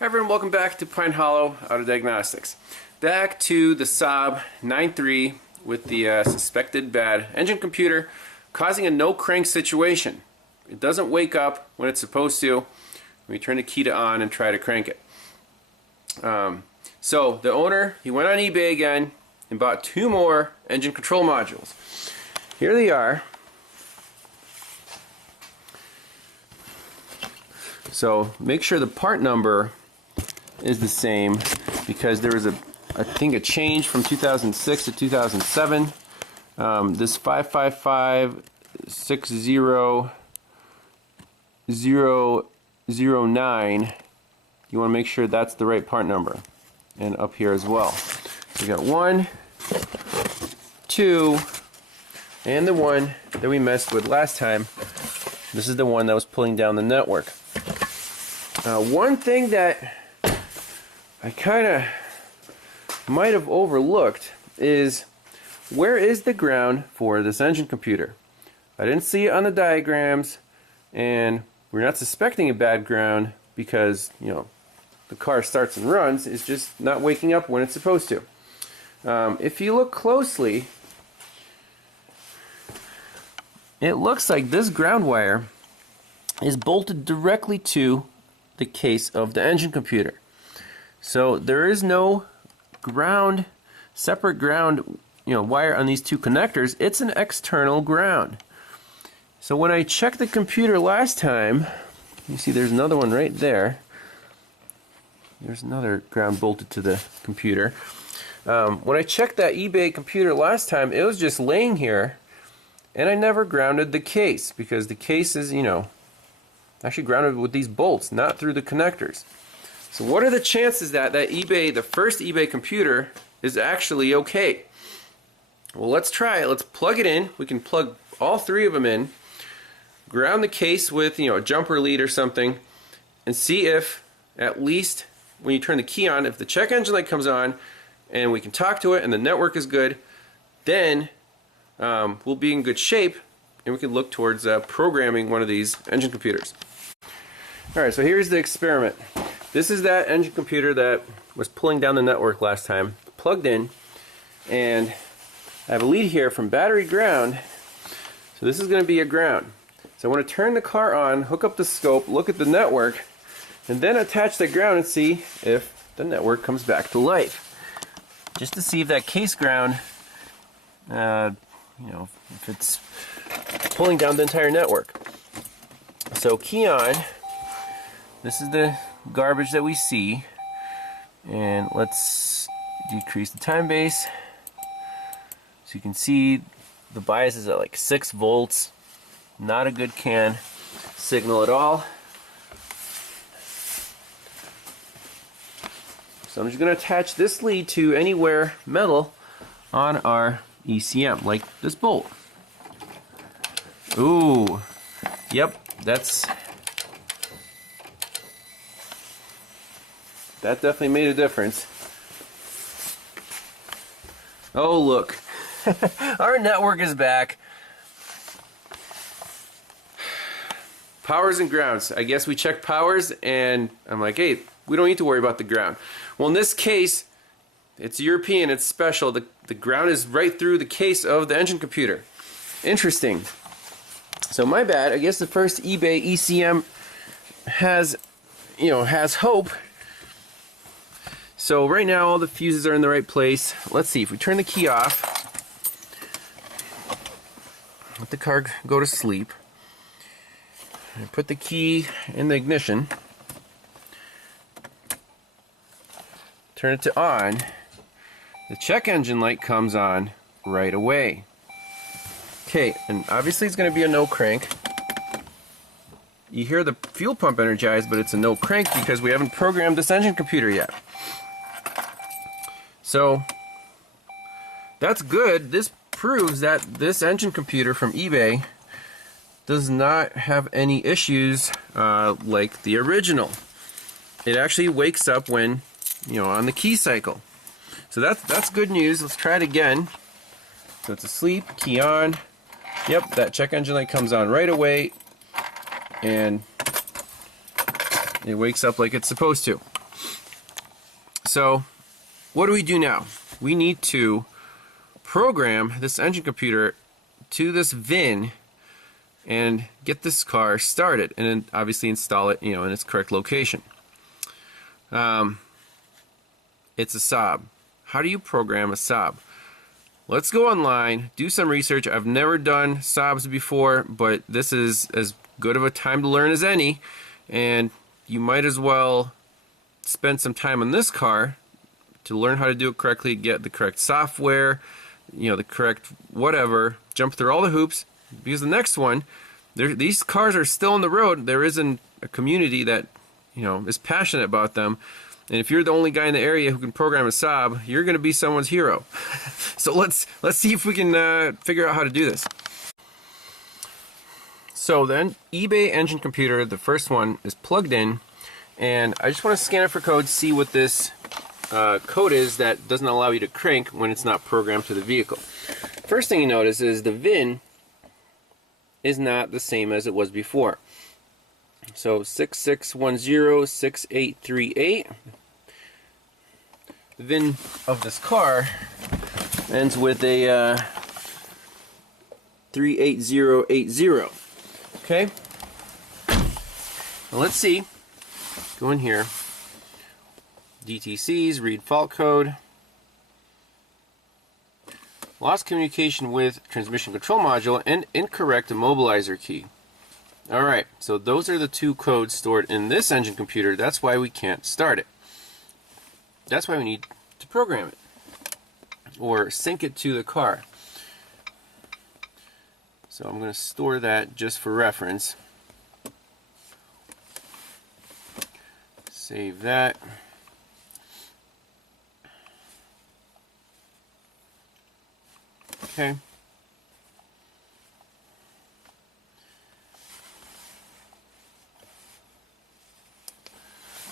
Hi everyone, welcome back to Pine Hollow Auto Diagnostics. Back to the Saab 9.3 with the suspected bad engine computer causing a no crank situation. It doesn't wake up when it's supposed to. We turn the key to on and try to crank it. So the owner, he went on eBay again and bought 2 more engine control modules. Here they are. So make sure the part number is the same, because there was I think a change from 2006 to 2007. This 555-60009, you want to make sure that's the right part number, and up here as well. So we got 1, 2, and the one that we messed with last time. This is the one that was pulling down the network. One thing that I kind of might have overlooked is, where is the ground for this engine computer? I didn't see it on the diagrams, and we're not suspecting a bad ground because, you know, the car starts and runs. It's just not waking up when it's supposed to. If you look closely, it looks like this ground wire is bolted directly to the case of the engine computer. So there is no ground, separate ground, wire on these 2 connectors. It's an external ground. So when I checked the computer last time, you see there's another one right there. There's another ground bolted to the computer. When I checked that eBay computer last time, it was just laying here, and I never grounded the case, because the case is, actually grounded with these bolts, not through the connectors. So what are the chances that the first eBay computer is actually okay? Well, let's try it. Let's plug it in. We can plug all 3 of them in, ground the case with, a jumper lead or something, and see if, at least when you turn the key on, if the check engine light comes on and we can talk to it and the network is good, then we'll be in good shape, and we can look towards programming one of these engine computers. Alright, so here's the experiment. This is that engine computer that was pulling down the network last time, plugged in, and I have a lead here from battery ground, so this is going to be a ground. So I want to turn the car on, hook up the scope, look at the network, and then attach the ground and see if the network comes back to life. Just to see if that case ground, if it's pulling down the entire network. So key on. This is the garbage that we see, and let's decrease the time base so you can see the bias is at like 6 volts. Not a good CAN signal at all. So I'm just going to attach this lead to anywhere metal on our ECM, like this bolt. Ooh, yep, that definitely made a difference. Oh, look. Our network is back. Powers and grounds. I guess we checked powers, and I'm like, hey, we don't need to worry about the ground. Well, in this case, it's European, it's special. The ground is right through the case of the engine computer. Interesting. So my bad. I guess the first eBay ECM has hope. So right now all the fuses are in the right place. Let's see, if we turn the key off, let the car go to sleep, and put the key in the ignition, turn it to on, the check engine light comes on right away. Okay, and obviously it's going to be a no crank. You hear the fuel pump energized, but it's a no crank because we haven't programmed this engine computer yet. So that's good. This proves that this engine computer from eBay does not have any issues like the original. It actually wakes up when, on the key cycle. So that's good news. Let's try it again. So it's asleep, key on. Yep, that check engine light comes on right away, and it wakes up like it's supposed to. So what do we do now? We need to program this engine computer to this VIN and get this car started, and then obviously install it, in its correct location. It's a Saab. How do you program a Saab? Let's go online, do some research. I've never done Saabs before, but this is as good of a time to learn as any, and you might as well spend some time on this car to learn how to do it correctly, get the correct software, the correct whatever, jump through all the hoops, because the next one, these cars are still on the road. There isn't a community that is passionate about them, and if you're the only guy in the area who can program a Saab, you're going to be someone's hero. So let's see if we can figure out how to do this. So then, eBay engine computer, the first one, is plugged in, and I just want to scan it for code, see what this code is that doesn't allow you to crank when it's not programmed to the vehicle. First thing you notice is the VIN is not the same as it was before. So 66106838. The VIN of this car ends with a 38080. Okay? Now let's see. Go in here. DTCs, read fault code. Lost communication with transmission control module and incorrect immobilizer key. Alright, so those are the two codes stored in this engine computer. That's why we can't start it. That's why we need to program it or sync it to the car. So I'm going to store that just for reference. Save that. Okay.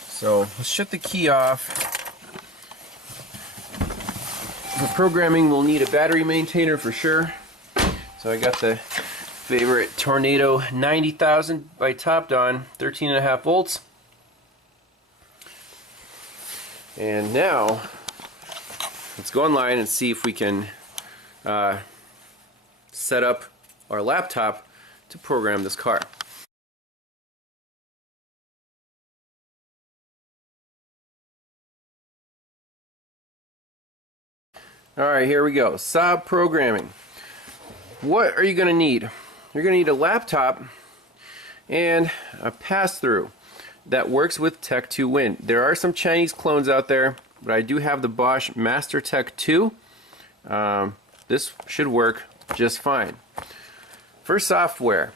So let's shut the key off. The programming will need a battery maintainer for sure. So I got the favorite Tornado 90,000 by Top Don, 13.5 volts. And now let's go online and see if we can set up our laptop to program this car. Alright, here we go. Saab programming. What are you going to need? You're going to need a laptop and a pass-through that works with Tech2 Win. There are some Chinese clones out there, but I do have the Bosch Master Tech2. This should work just fine. For software,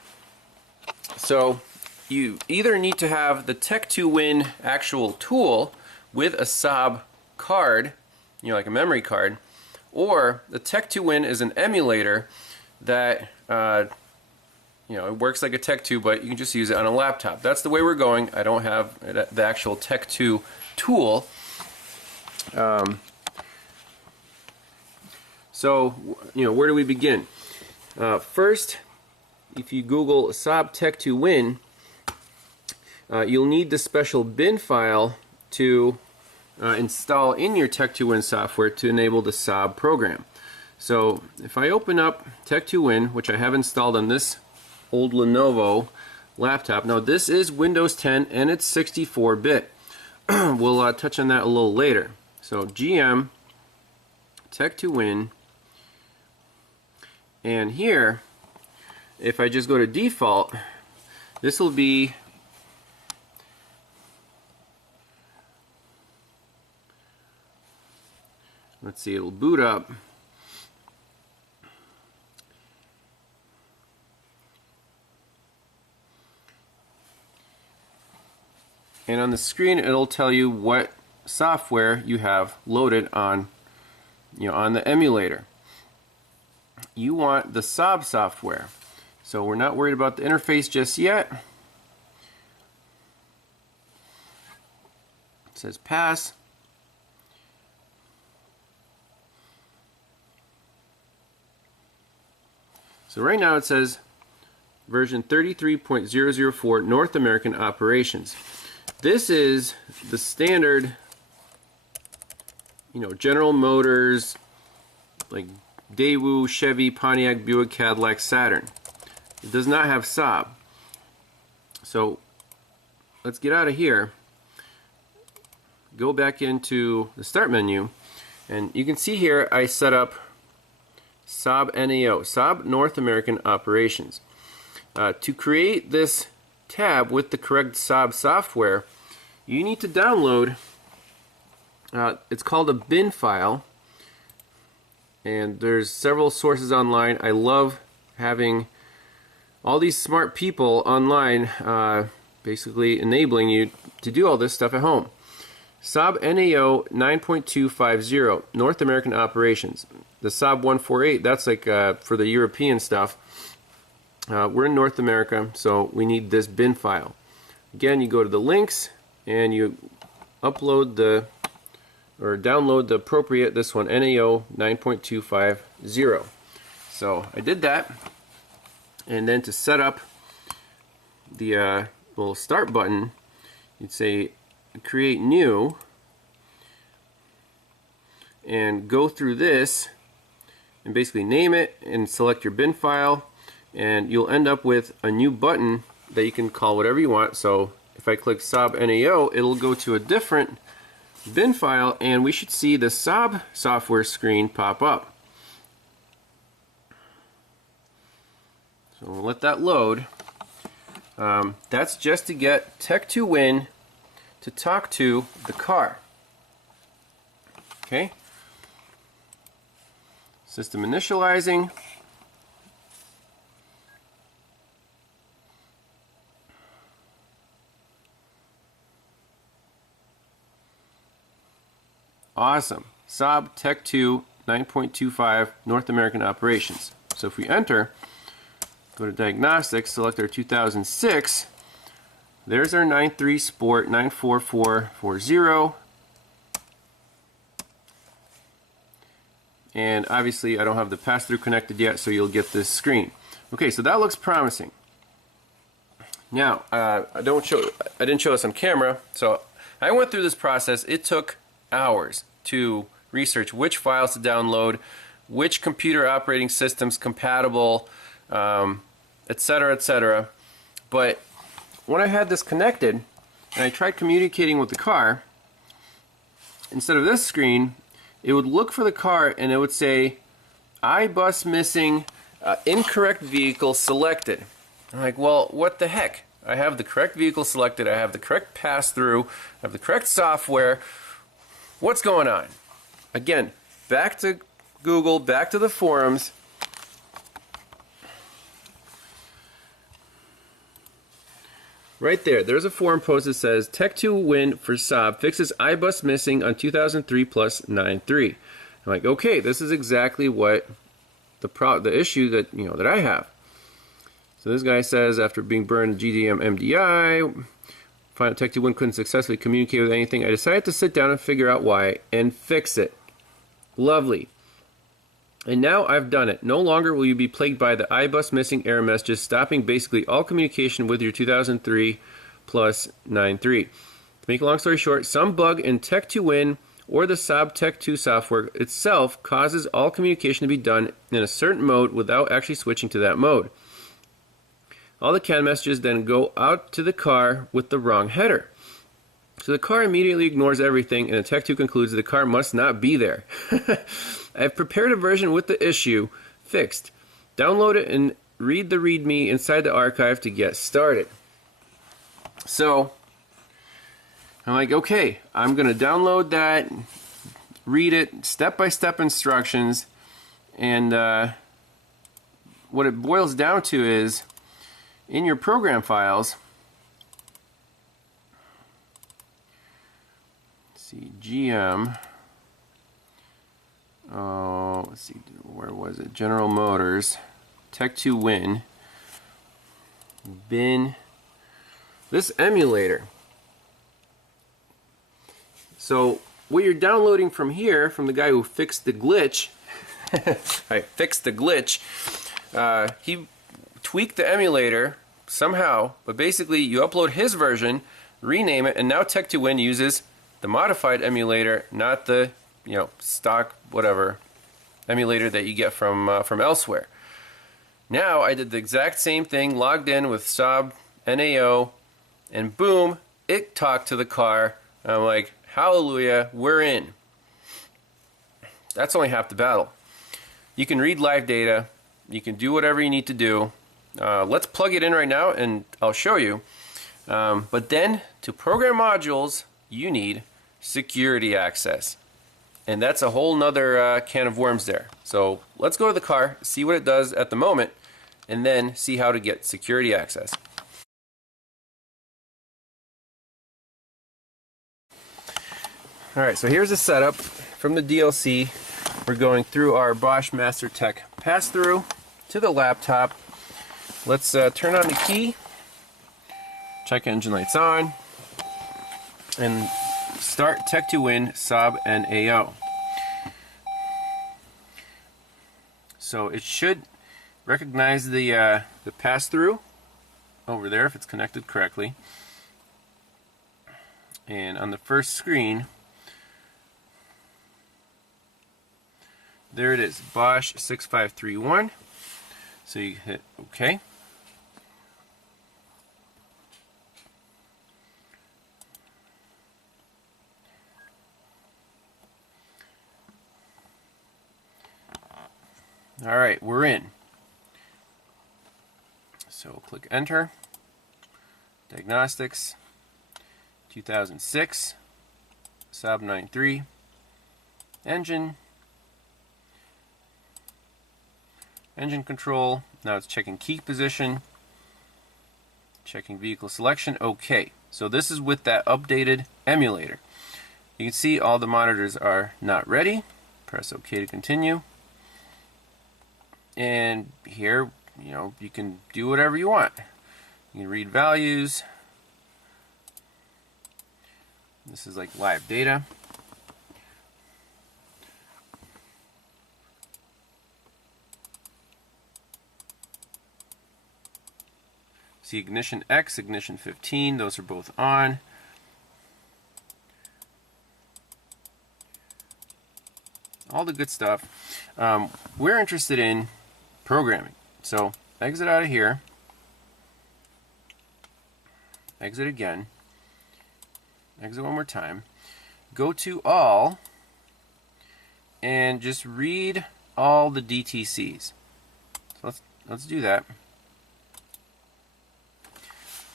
so you either need to have the Tech2 Win actual tool with a Saab card, like a memory card, or the Tech2 Win is an emulator that it works like a Tech2, but you can just use it on a laptop. That's the way we're going. I don't have the actual Tech2 tool. So, where do we begin? First, if you Google Saab Tech2 Win, you'll need the special bin file to install in your Tech2 Win software to enable the Saab program. So if I open up Tech2 Win, which I have installed on this old Lenovo laptop. Now this is Windows 10 and it's 64-bit. We'll touch on that a little later. So GM Tech2 Win, and here if I just go to default, this will be let's see, it'll boot up. And on the screen it'll tell you what software you have loaded on on the emulator. You want the Saab software. So we're not worried about the interface just yet. It says pass. So right now it says version 33.004 North American operations. This is the standard General Motors, like Daewoo, Chevy, Pontiac, Buick, Cadillac, Saturn. It does not have Saab. So let's get out of here, go back into the start menu, and you can see here I set up Saab NAO, Saab North American Operations. To create this tab with the correct Saab software, you need to download, it's called a bin file, and there's several sources online. I love having all these smart people online basically enabling you to do all this stuff at home. Saab NAO 9.250, North American Operations. The Saab 148, that's like for the European stuff. We're in North America, so we need this bin file. Again, you go to the links and you upload or download the appropriate, this one, NAO 9.250. So I did that, and then to set up the little start button, you'd say create new, and go through this and basically name it and select your bin file, and you'll end up with a new button that you can call whatever you want. So if I click Saab NAO, it'll go to a different bin file, and we should see the Saab software screen pop up. So we'll let that load. That's just to get Tech2 Win to talk to the car. Okay. System initializing. Awesome. Saab Tech2 9.25 North American Operations. So if we enter, go to Diagnostics, select our 2006, there's our 93 Sport 94440. And obviously I don't have the pass-through connected yet, so you'll get this screen. Okay, so that looks promising. Now, I didn't show this on camera, so I went through this process. It took hours to research which files to download, which computer operating systems compatible, etc., etc. But when I had this connected and I tried communicating with the car, instead of this screen, it would look for the car and it would say iBus missing, incorrect vehicle selected. I'm like, well, what the heck? I have the correct vehicle selected, I have the correct pass-through, I have the correct software. What's going on? Again, back to Google, back to the forums. Right there, there's a forum post that says Tech2 Win for Saab fixes iBus missing on 2003 plus 9.3. I'm like, okay, this is exactly what the issue that that I have. So this guy says, after being burned GDM MDI, find out Tech2 Win couldn't successfully communicate with anything. I decided to sit down and figure out why and fix it. Lovely. And now I've done it. No longer will you be plagued by the iBus missing error messages, stopping basically all communication with your 2003 plus 9.3. To make a long story short, some bug in Tech2 Win or the Saab Tech2 software itself causes all communication to be done in a certain mode without actually switching to that mode. All the CAN messages then go out to the car with the wrong header. So the car immediately ignores everything, and the Tech2 concludes the car must not be there. I've prepared a version with the issue fixed. Download it and read the README inside the archive to get started. So I'm like, okay, I'm going to download that, read it, step-by-step instructions, and what it boils down to is, in your program files, let's see, GM, let's see, where was it? General Motors, Tech2 Win, bin, this emulator. So what you're downloading from here, from the guy who fixed the glitch, he tweaked the emulator somehow, but basically you upload his version, rename it, and now Tech2 Win uses the modified emulator, not the stock whatever emulator that you get from elsewhere. Now I did the exact same thing, logged in with Saab NAO, and boom, it talked to the car. I'm like, hallelujah, we're in. That's only half the battle. You can read live data. You can do whatever you need to do. Let's plug it in right now and I'll show you. But then to program modules, you need security access. And that's a whole nother can of worms there. So let's go to the car, see what it does at the moment, and then see how to get security access. Alright, so here's the setup from the DLC. We're going through our Bosch MasterTech pass-through to the laptop. Let's turn on the key, check engine lights on, and start Tech2 Win Saab NAO. So it should recognize the pass-through over there if it's connected correctly. And on the first screen, there it is, Bosch 6531. So you hit OK. Alright, we're in. So click Enter. Diagnostics. 2006. Saab 93. Engine. Engine control. Now it's checking key position. Checking vehicle selection. OK. So this is with that updated emulator. You can see all the monitors are not ready. Press OK to continue. And here, you can do whatever you want. You can read values. This is like live data. See ignition X, ignition 15, those are both on. All the good stuff. We're interested in programming. So exit out of here. Exit again. Exit one more time. Go to all and just read all the DTCs. So let's do that.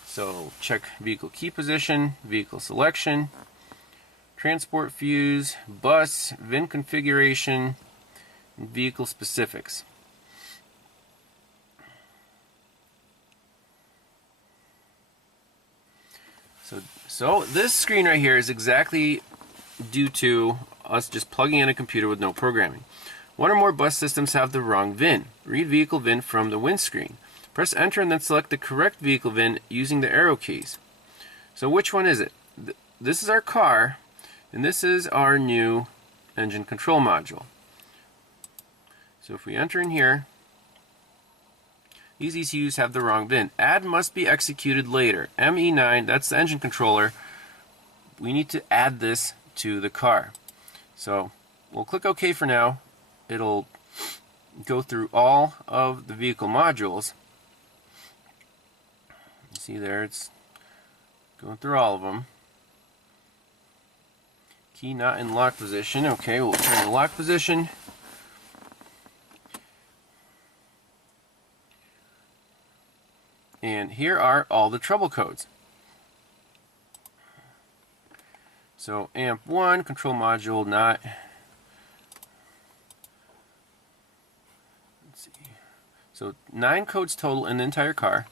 So check vehicle key position, vehicle selection, transport fuse, bus, VIN configuration, and vehicle specifics. So this screen right here is exactly due to us just plugging in a computer with no programming. One or more bus systems have the wrong VIN. Read vehicle VIN from the windscreen. Press enter and then select the correct vehicle VIN using the arrow keys. So which one is it? This is our car, and this is our new engine control module. So if we enter in here, these ECUs have the wrong VIN. Add must be executed later. ME9, that's the engine controller. We need to add this to the car. So we'll click OK for now. It'll go through all of the vehicle modules. You see there, it's going through all of them. Key not in lock position. Okay, we'll turn the lock position. And here are all the trouble codes. So AMP1, control module not. Let's see. So 9 codes total in the entire car.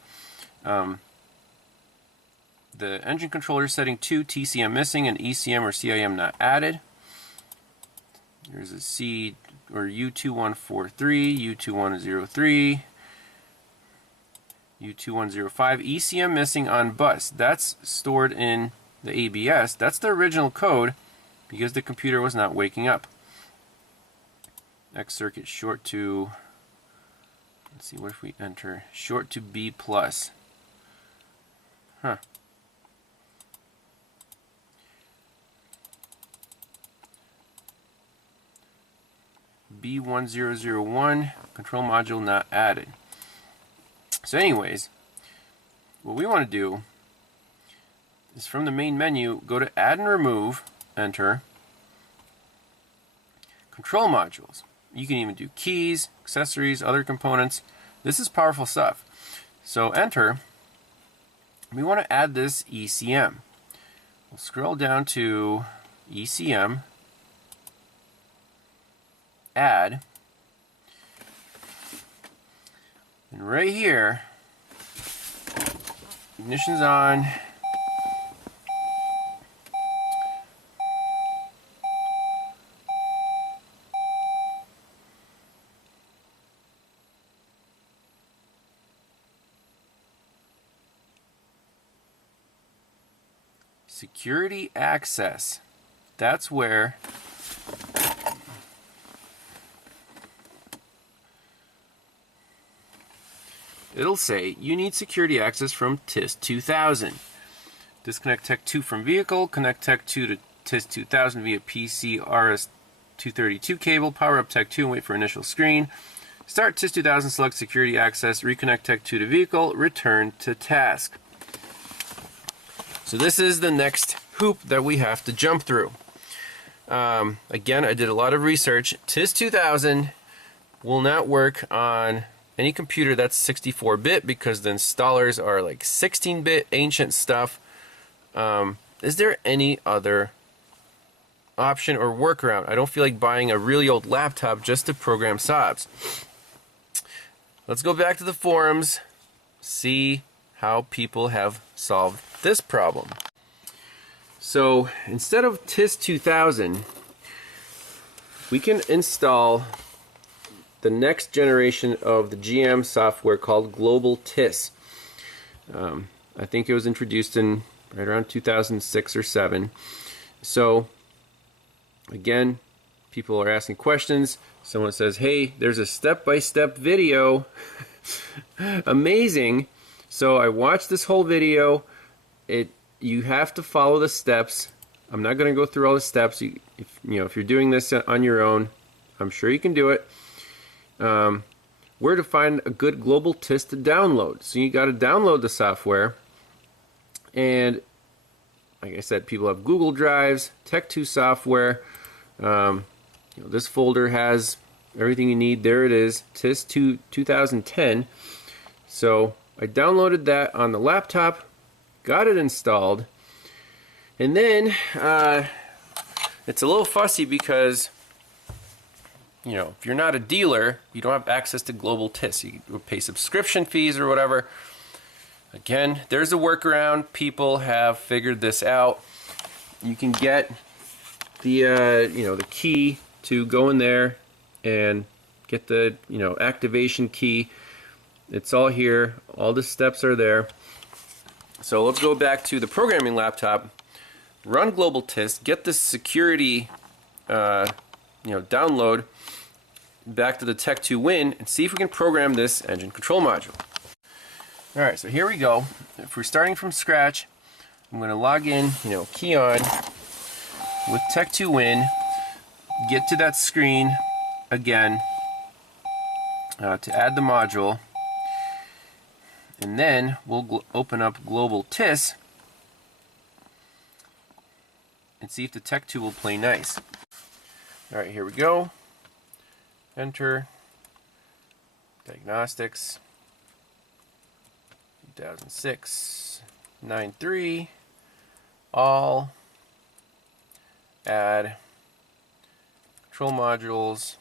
The engine controller setting 2, TCM missing, and ECM or CIM not added. There's a C or U2143, U2103. U2105, ECM missing on bus. That's stored in the ABS. That's the original code because the computer was not waking up. X circuit short to, let's see, what if we enter short to B plus? Huh. B1001, control module not added. So anyways, what we want to do is from the main menu, go to add and remove, enter, control modules. You can even do keys, accessories, other components. This is powerful stuff. So enter, we want to add this ECM. We'll scroll down to ECM, add, and right here, ignition's on. Security access. That's where it'll say you need security access from TIS 2000. Disconnect Tech2 from vehicle, connect Tech2 to TIS 2000 via PC RS-232 cable, power up Tech2 and wait for initial screen. Start TIS 2000, select security access, reconnect Tech2 to vehicle, return to task. So this is the next hoop that we have to jump through. Again, I did a lot of research. TIS 2000 will not work on any computer that's 64-bit because the installers are like 16-bit ancient stuff. Is there any other option or workaround? I don't feel like buying a really old laptop just to program Saabs. Let's go back to the forums, see how people have solved this problem. So instead of TIS 2000, we can install the next generation of the GM software called Global TIS. I think it was introduced in right around 2006 or 7. So again, people are asking questions. Someone says, hey, there's a step-by-step video. Amazing. So I watched this whole video. You have to follow the steps. I'm not going to go through all the steps. If you're doing this on your own, I'm sure you can do it. Where to find a good global TIS to download. So you got to download the software. And like I said, people have Google Drives, Tech2 software. This folder has everything you need. There it is, TIS 2010. So I downloaded that on the laptop, got it installed, and then it's a little fussy because if you're not a dealer, you don't have access to global TIS. You pay subscription fees or whatever. Again, there's a workaround. People have figured this out. You can get the the key to go in there and get the activation key. It's all here. All the steps are there. So let's go back to the programming laptop. Run global TIS. Get the security download back to the Tech2 Win and see if we can program this engine control module. Alright, so here we go. If we're starting from scratch, I'm going to log in, key on with Tech2 Win, get to that screen again to add the module, and then we'll open up global TIS and see if the Tech2 will play nice. Alright, here we go. Enter. Diagnostics. 2006. 93. All. Add. Control modules.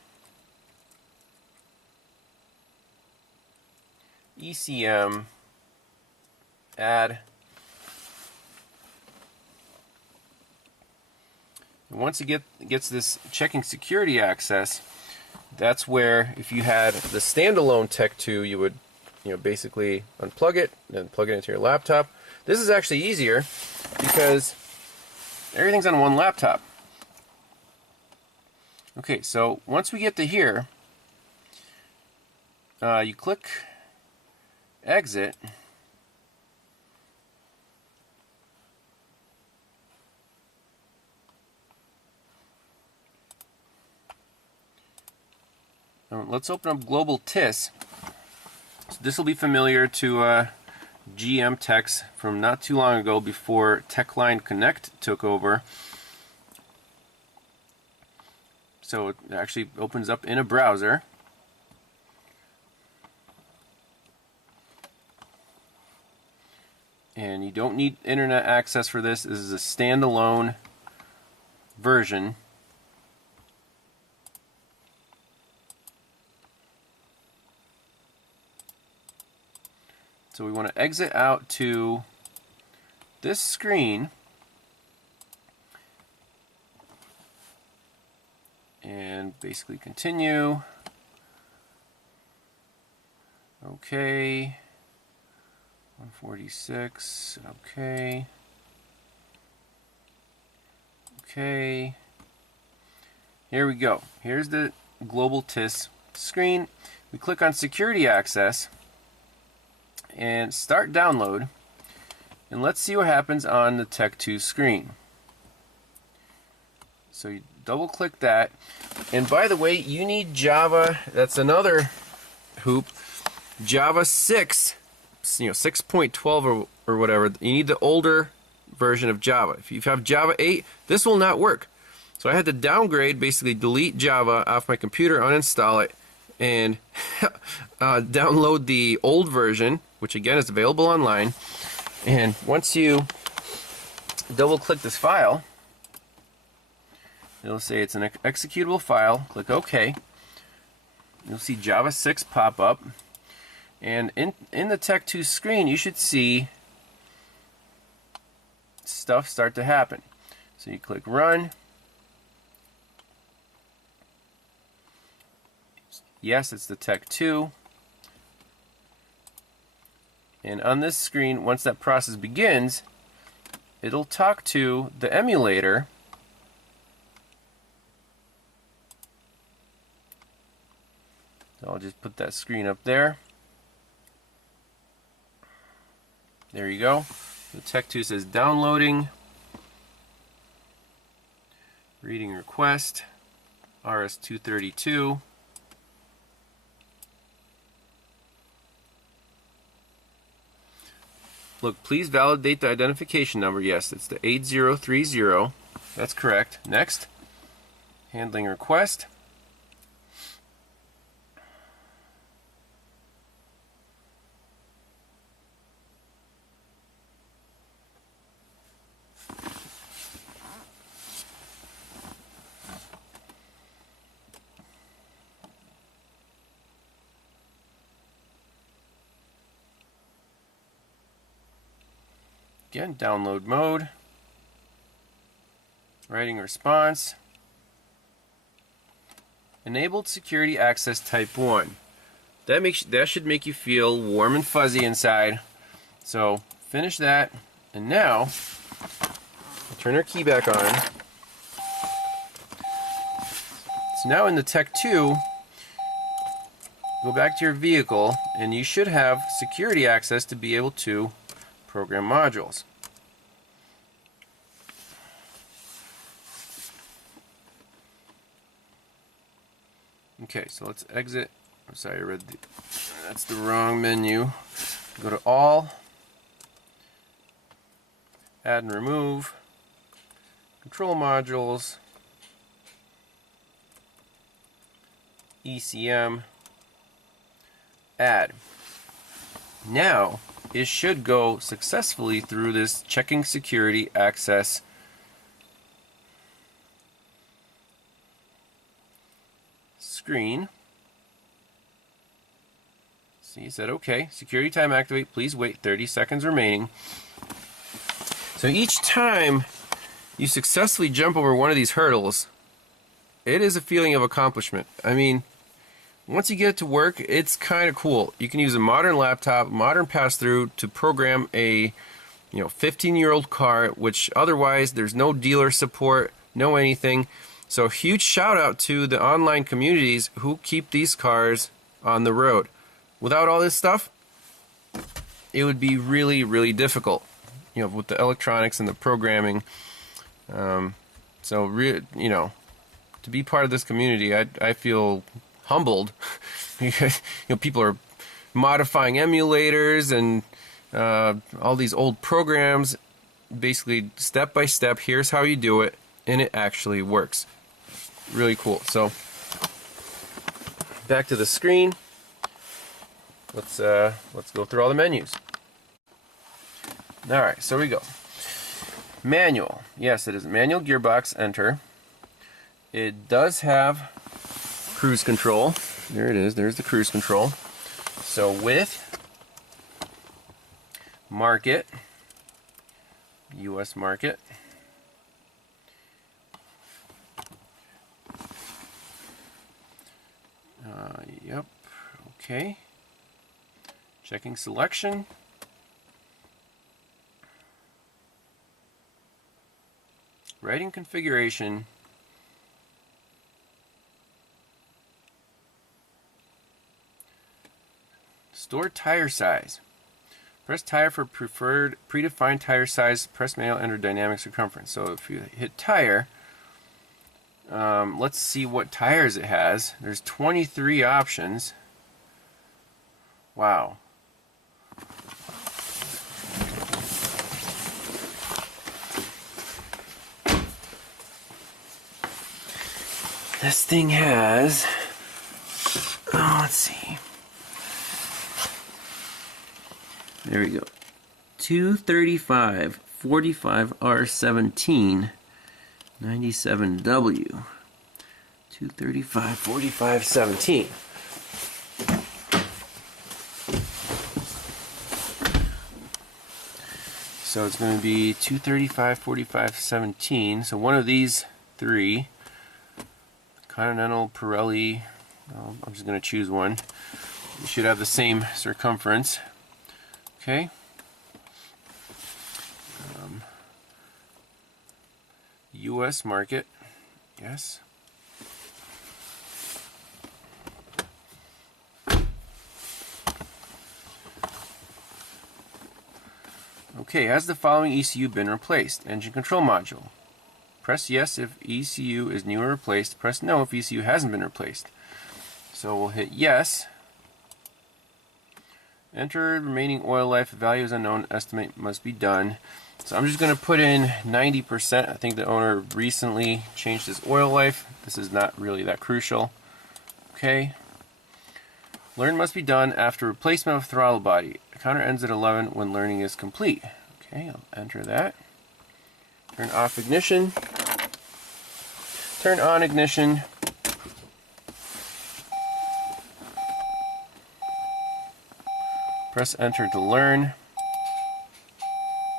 ECM. Add. And once it gets this checking security access, that's where if you had the standalone Tech2, you would basically unplug it and plug it into your laptop. This is actually easier because everything's on one laptop. Okay, so once we get to here, you click exit. let's open up Global TIS. So this will be familiar to GM techs from not too long ago, before TechLine Connect took over. So it actually opens up in a browser. And you don't need internet access for this. This is a standalone version. So we want to exit out to this screen and basically continue. Okay. 146. Okay. Okay. Here we go. Here's the Global TIS screen. We click on Security Access and start download, and let's see what happens on the Tech2 screen. So you double click that, and by the way, you need Java. That's another hoop. Java 6, 6.12 or whatever. You need the older version of Java. If you have Java 8, this will not work. So I had to downgrade, basically delete Java off my computer, uninstall it, and download the old version, which again is available online. And once you double click this file, it'll say it's an executable file. Click OK. You'll see Java 6 pop up, and in the Tech2 screen you should see stuff start to happen. So you click Run. Yes, it's the Tech2. And on this screen, once that process begins, it'll talk to the emulator. So I'll just put that screen up there. There you go. The Tech2 says downloading, reading request, RS-232. Look, please validate the identification number. Yes, it's the 8030. That's correct. Next. Handling request. Again, download mode, writing response, enabled security access type 1. That should make you feel warm and fuzzy inside. So finish that, and now turn our key back on. So now in the Tech2, go back to your vehicle, and you should have security access to be able to program modules. Okay, so let's exit. I'm sorry, that's the wrong menu. Go to All, Add and Remove, Control Modules, ECM, Add. Now, it should go successfully through this checking security access screen. See, it said OK. Security time activate. Please wait 30 seconds remaining. So each time you successfully jump over one of these hurdles, it is a feeling of accomplishment. I mean, once you get it to work, it's kind of cool. You can use a modern laptop, modern pass-through to program a 15-year-old car, which otherwise there's no dealer support, no anything. So huge shout out to the online communities who keep these cars on the road. Without all this stuff, it would be really, really difficult, with the electronics and the programming. To be part of this community, I feel humbled. People are modifying emulators and all these old programs. Basically, step by step, here's how you do it, and it actually works. Really cool. So, back to the screen. Let's go through all the menus. All right, so we go. Manual. Yes, it is manual gearbox. Enter. It does have cruise control. There it is. There's the cruise control. So with market, US market. Yep. Okay. Checking selection. Writing configuration. Store tire size. Press tire for preferred predefined tire size. Press manual, enter dynamic circumference. So if you hit tire, let's see what tires it has. There's 23 options. Wow. This thing has, let's see. There we go. 235 45 R17 97W. 235 45 17. So it's going to be 235 45 17. So one of these three. Continental, Pirelli. I'm just going to choose one. You should have the same circumference. Okay. US market. Yes. Okay, has the following ECU been replaced? Engine control module. Press yes if ECU is new or replaced. Press no if ECU hasn't been replaced. So we'll hit yes. Enter remaining oil life. Value is unknown. Estimate must be done. So I'm just going to put in 90%. I think the owner recently changed his oil life. This is not really that crucial. Okay. Learn must be done after replacement of throttle body. The counter ends at 11 when learning is complete. Okay, I'll enter that. Turn off ignition. Turn on ignition. Press enter to learn.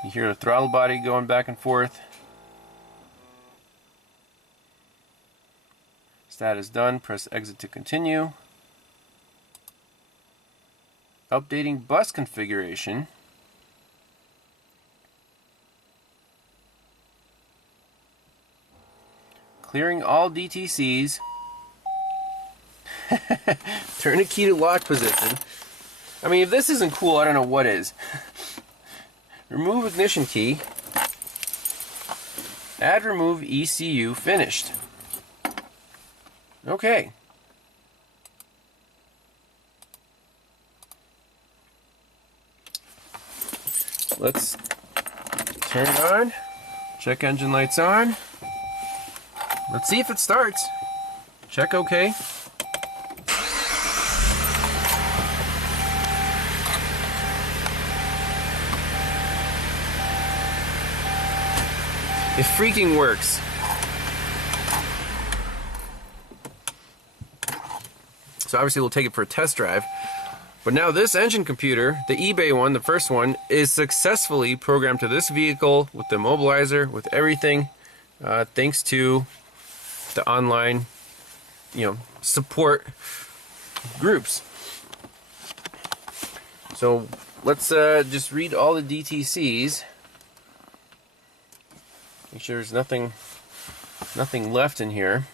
You hear the throttle body going back and forth. Status done. Press exit to continue. Updating bus configuration. Clearing all DTCs. Turn the key to lock position. I mean, if this isn't cool, I don't know what is. Remove ignition key. Add remove ECU finished. Okay. Let's turn it on. Check engine lights on. Let's see if it starts. Check OK. It freaking works. So obviously we'll take it for a test drive. But now this engine computer, the eBay one, the first one, is successfully programmed to this vehicle with the immobilizer, with everything, thanks to the online, support groups. So let's just read all the DTCs. Make sure there's nothing left in here.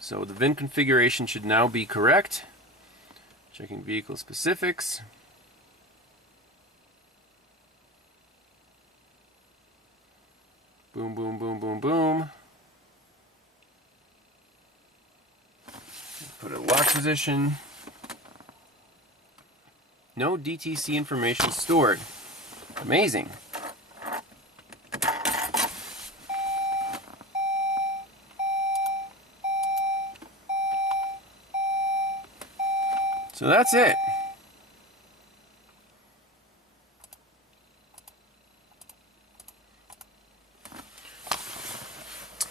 So the VIN configuration should now be correct. Checking vehicle specifics. Boom, boom, boom, boom, boom. Put it in lock position. No DTC information stored. Amazing. So that's it.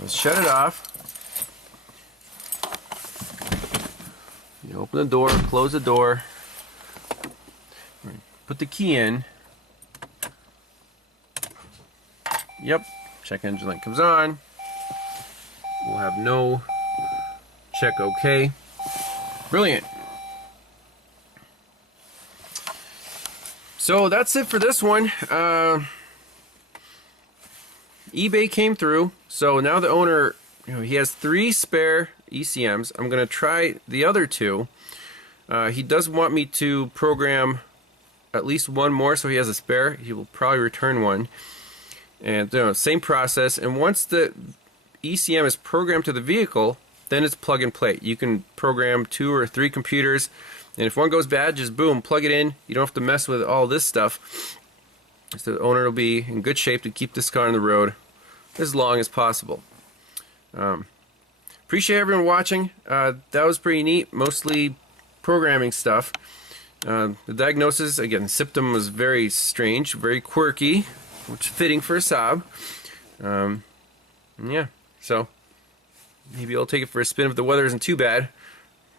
Let's shut it off. You open the door, close the door, put the key in. Yep, check engine light comes on. We'll have no check OK. Brilliant. So that's it for this one. eBay came through, so now the owner, he has 3 spare ECMs. I'm going to try the other 2. He does want me to program at least one more, so he has a spare. He will probably return one. And same process. And once the ECM is programmed to the vehicle, then it's plug and play. You can program 2 or 3 computers, and if one goes bad, just boom, plug it in. You don't have to mess with all this stuff. So the owner will be in good shape to keep this car on the road as long as possible. Appreciate everyone watching. That was pretty neat, mostly programming stuff. The diagnosis, again, symptom was very strange, very quirky, which is fitting for a Saab. Yeah, so maybe I'll take it for a spin if the weather isn't too bad.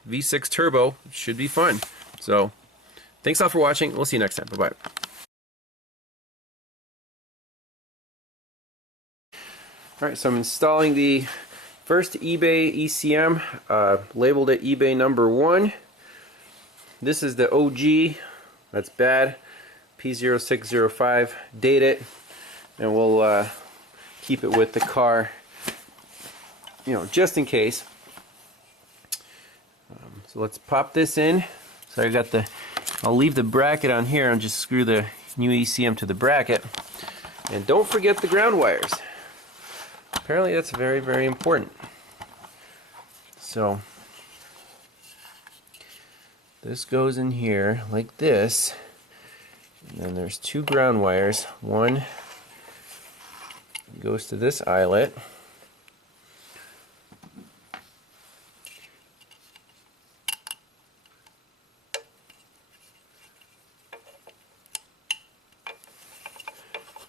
V6 Turbo should be fun. So thanks all for watching. We'll see you next time. Bye-bye. Alright, so I'm installing the first eBay ECM, labeled it eBay number 1. This is the OG, that's bad, P0605, date it, and we'll keep it with the car, just in case. So let's pop this in. So I got I'll leave the bracket on here and just screw the new ECM to the bracket. And don't forget the ground wires. Apparently that's very, very important. So this goes in here like this, and then there's 2 ground wires. One goes to this eyelet,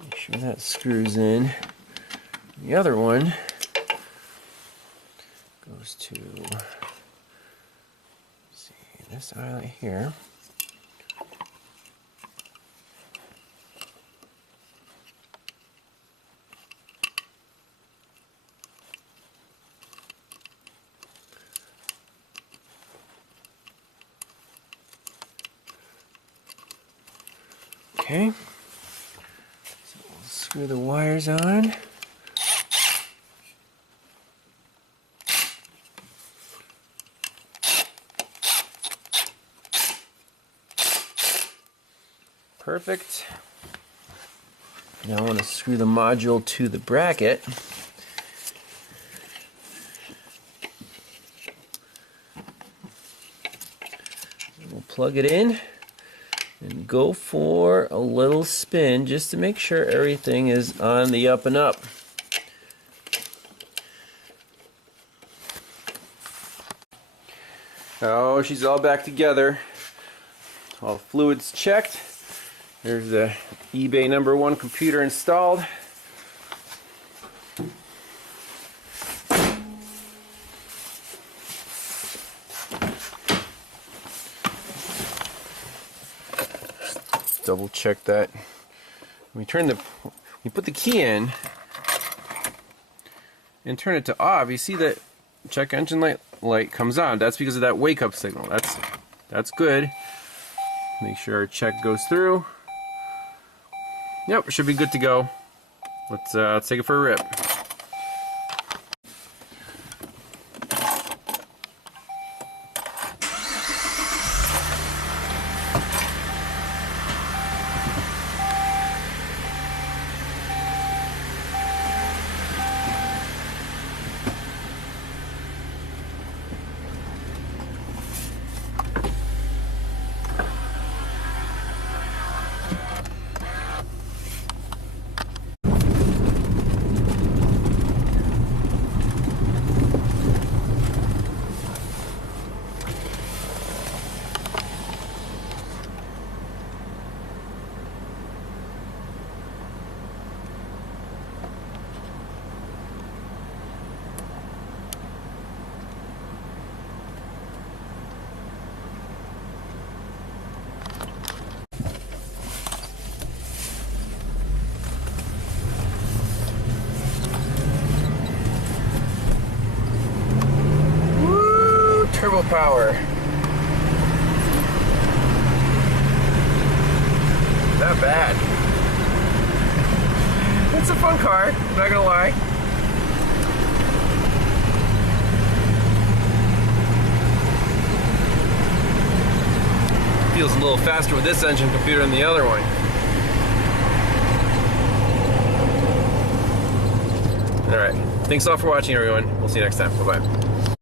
make sure that screws in. The other one goes to, this eyelet here. Okay, so we'll screw the wires on. Perfect. Now I want to screw the module to the bracket. We'll plug it in and go for a little spin just to make sure everything is on the up and up. Oh, she's all back together. All fluids checked. There's the eBay number 1 computer installed. Double check that. We put the key in and turn it to off. You see that check engine light comes on. That's because of that wake up signal. That's good. Make sure our check goes through. Yep, should be good to go. Let's take it for a rip. turbo power. Not bad. It's a fun car, not gonna lie. Feels a little faster with this engine computer than the other one. Alright, thanks a lot for watching, everyone. We'll see you next time. Bye-bye.